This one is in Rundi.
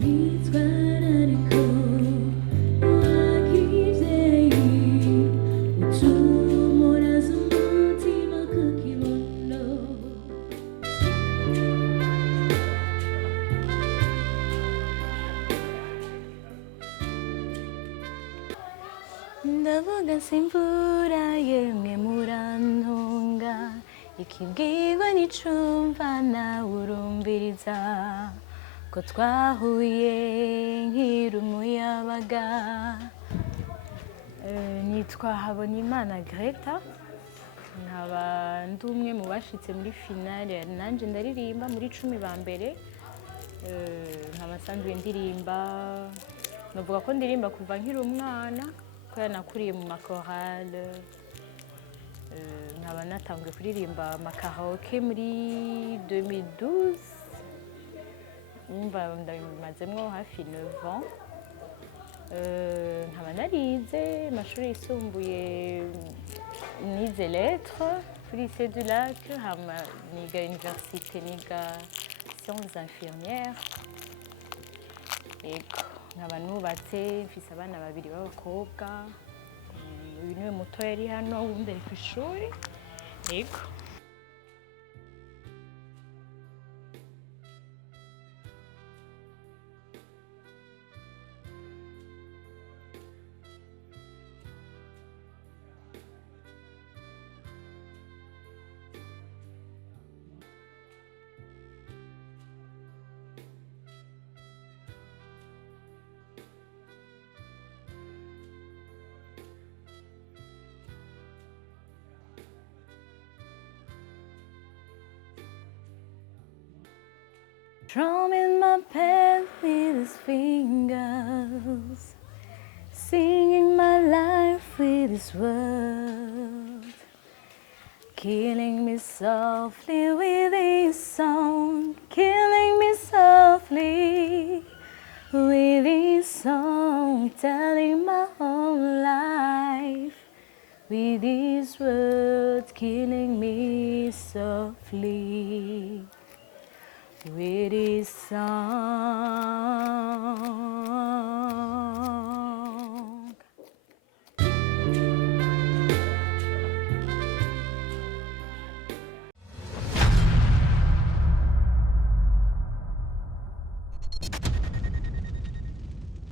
nitwarariko wakivyeyi ucumuraza umutima ku kibondo ndavuga simvura yemwe murantunga ikibwirwa n'icumva nawe urumviriza ko twahuye nkiri umuyabaga. Nitwa Habonimana Gretta, nkaba ndi umwe mu bashitse muri finale ya nanje ndaririmba muri 10 ba mbere. Nkaba nsanzwe ndirimba, navuga ko ndirimba kuva nkiri umwana kubera nakuriye mu makorale. Nkaba natanguye kuririmba karaoke muri 2012. Umva ndabimazemwo hafi 9 ans. Nkaba narize amashuri yisumbuye, nize lettres kuri lycée du Lac, hama niga université, niga sciences infirmières. Ego nkaba nubatse mfise abana 2 b'abakobwa. Uyu niwe muto yari hano, uwundi ari kw'ishuri. Ego drumming my pen with his fingers, singing my life with his words, killing me softly with his song, killing me softly with his song, telling my whole life with his words, killing me softly with his song.